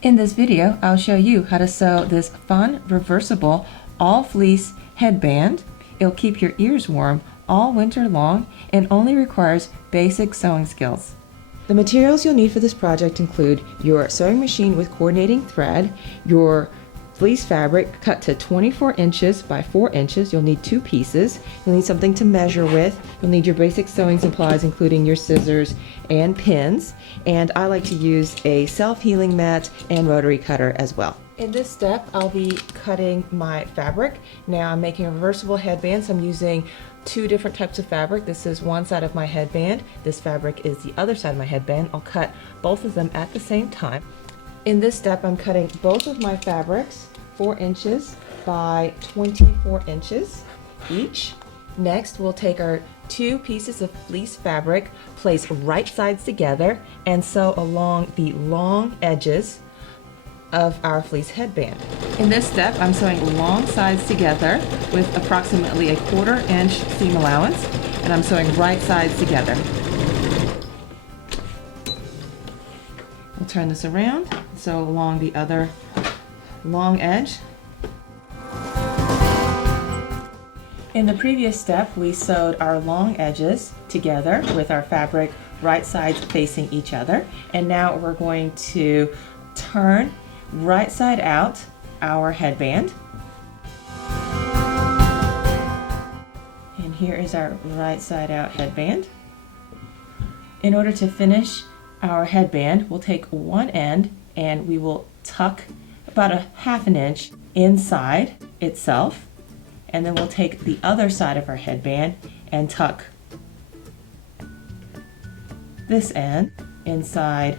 In this video, I'll show you how to sew this fun, reversible, all-fleece headband. It'll keep your ears warm all winter long and only requires basic sewing skills. The materials you'll need for this project include your sewing machine with coordinating thread, your fleece fabric cut to 24 inches by 4 inches. You'll need 2 pieces. You'll need something to measure with. You'll need your basic sewing supplies, including your scissors and pins. And I like to use a self-healing mat and rotary cutter as well. In this step, I'll be cutting my fabric. Now I'm making a reversible headband, so I'm using 2 different types of fabric. This is one side of my headband. This fabric is the other side of my headband. I'll cut both of them at the same time. In this step, I'm cutting both of my fabrics 4 inches by 24 inches each. Next, we'll take our 2 pieces of fleece fabric, place right sides together, and sew along the long edges of our fleece headband. In this step, I'm sewing long sides together with approximately a 1/4 inch seam allowance, and I'm sewing right sides together. We'll turn this around, sew along the other long edge. In the previous step, we sewed our long edges together with our fabric right sides facing each other, and now we're going to turn right side out our headband. And here is our right side out headband. In order to finish our headband, we'll take one end and we will tuck about a 1/2 inch inside itself, and then we'll take the other side of our headband and tuck this end inside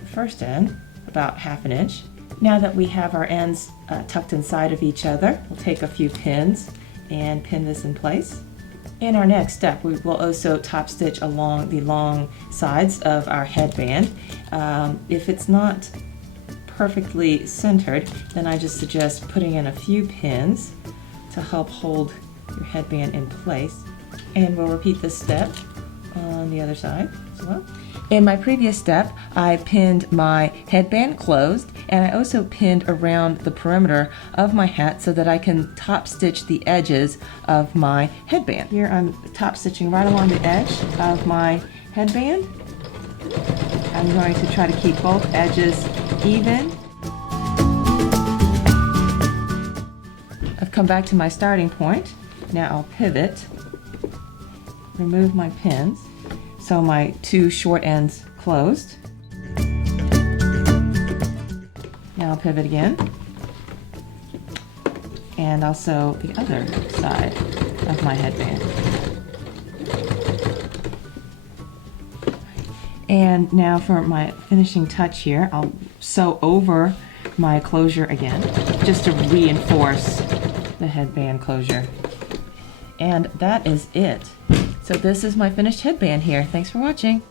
the first end about 1/2 inch. Now that we have our ends tucked inside of each other, we'll take a few pins and pin this in place. In our next step, we will also top stitch along the long sides of our headband. If it's not perfectly centered, then I just suggest putting in a few pins to help hold your headband in place. And we'll repeat this step on the other side as well. In my previous step, I pinned my headband closed, and I also pinned around the perimeter of my hat so that I can top stitch the edges of my headband. Here I'm top stitching right along the edge of my headband. I'm going to try to keep both edges even. I've come back to my starting point. Now I'll pivot, remove my pins, sew my 2 short ends closed. Now I'll pivot again, and I'll sew the other side of my headband. And now for my finishing touch here, I'll sew over my closure again, just to reinforce the headband closure. And that is it. So this is my finished headband here. Thanks for watching.